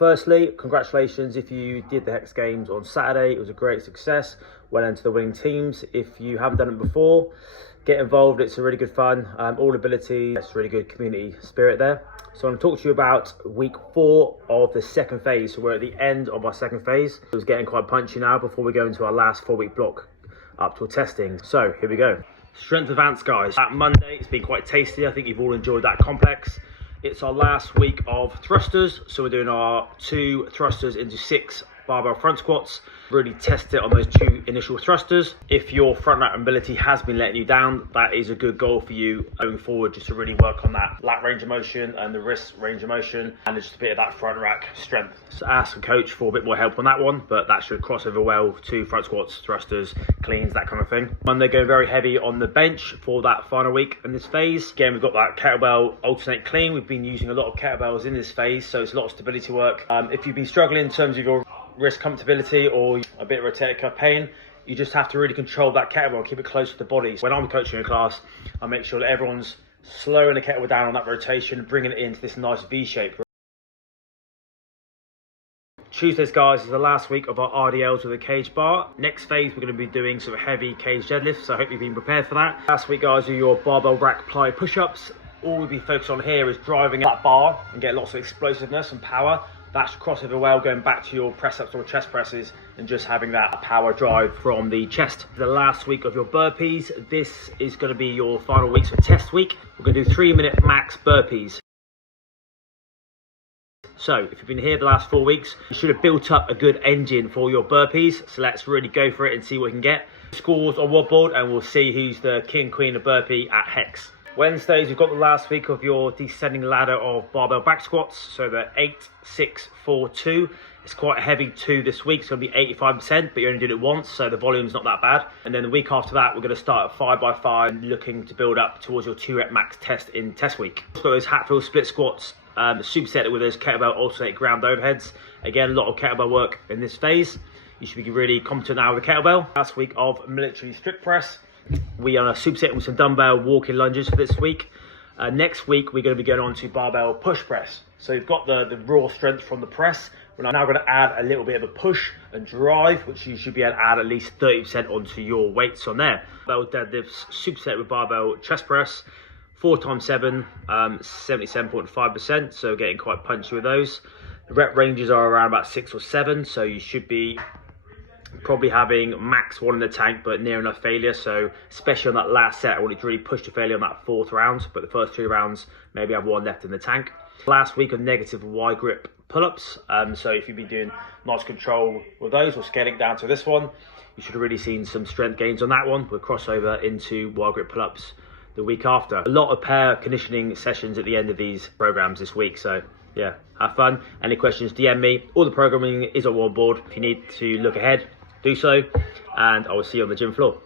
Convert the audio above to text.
Firstly, congratulations if you did the Hex Games on Saturday. It was a great success. Well into the winning teams. If you haven't done it before, get involved. It's a really good fun. All ability. It's really good community spirit there. So I'm going to talk to you about week 4 of the second phase. So we're at the end of our second phase. It was getting quite punchy now before we go into our last 4-week block up to testing. So here we go. Strength advance, guys. That Monday, it's been quite tasty. I think you've all enjoyed that complex. It's our last week of thrusters, so we're doing our 2 thrusters into 6 barbell front squats. Really test it on those 2 initial thrusters. If your front rack mobility has been letting you down, that is a good goal for you going forward, just to really work on that lat range of motion and the wrist range of motion, and just a bit of that front rack strength. So ask the coach for a bit more help on that one, but that should cross over well to front squats, thrusters, cleans, that kind of thing. Monday going very heavy on the bench for that final week in this phase. Again, we've got that kettlebell alternate clean. We've been using a lot of kettlebells in this phase, so it's a lot of stability work. If you've been struggling in terms of your wrist comfortability or a bit of rotator cuff pain, you just have to really control that kettlebell, keep it close to the body. When I'm coaching a class, I make sure that everyone's slowing the kettlebell down on that rotation, bringing it into this nice V shape. Tuesdays, guys, is the last week of our RDLs with a cage bar. Next phase, we're going to be doing some heavy cage deadlifts, so I hope you've been prepared for that. Last week, guys, are your barbell rack ply push-ups. All we'll be focused on here is driving that bar and get lots of explosiveness and power. That should cross over well going back to your press-ups or chest presses and just having that power drive from the chest. The last week of your burpees, this is going to be your final weeks of test week. We're going to do 3-minute max burpees. So if you've been here the last 4 weeks, you should have built up a good engine for your burpees. So let's really go for it and see what we can get. Scores on WOD and we'll see who's the king, queen of burpee at Hex. Wednesdays, we've got the last week of your descending ladder of barbell back squats. So the 8, 6, 4, 2. It's quite a heavy 2 this week. It's going to be 85%, but you're only doing it once, so the volume's not that bad. And then the week after that, we're going to start at 5x5, looking to build up towards your 2-rep max test in test week. We've got those Hatfield split squats, superset with those kettlebell alternate ground overheads. Again, a lot of kettlebell work in this phase. You should be really competent now with the kettlebell. Last week of military strict press. We are supersetting with some dumbbell walking lunges for this week. Next week, we're going to be going on to barbell push press. So you've got the raw strength from the press. We're now going to add a little bit of a push and drive, which you should be able to add at least 30% onto your weights on there. Barbell deadlifts, superset with barbell chest press, 4x7, 77.5%. So getting quite punchy with those. The rep ranges are around about 6 or 7. So you should be probably having max 1 in the tank, but near enough failure. So especially on that last set, I want you to really push to failure on that 4th round, but the first 3 rounds maybe have 1 left in the tank. Last week of negative wide grip pull-ups. So if you've been doing nice control with those, we're scaling down to this one. You should have really seen some strength gains on that one. We'll cross over into wide grip pull-ups the week after. A lot of pair conditioning sessions at the end of these programs this week. So yeah, have fun. Any questions, DM me. All the programming is on one board. If you need to look ahead, do so, and I will see you on the gym floor.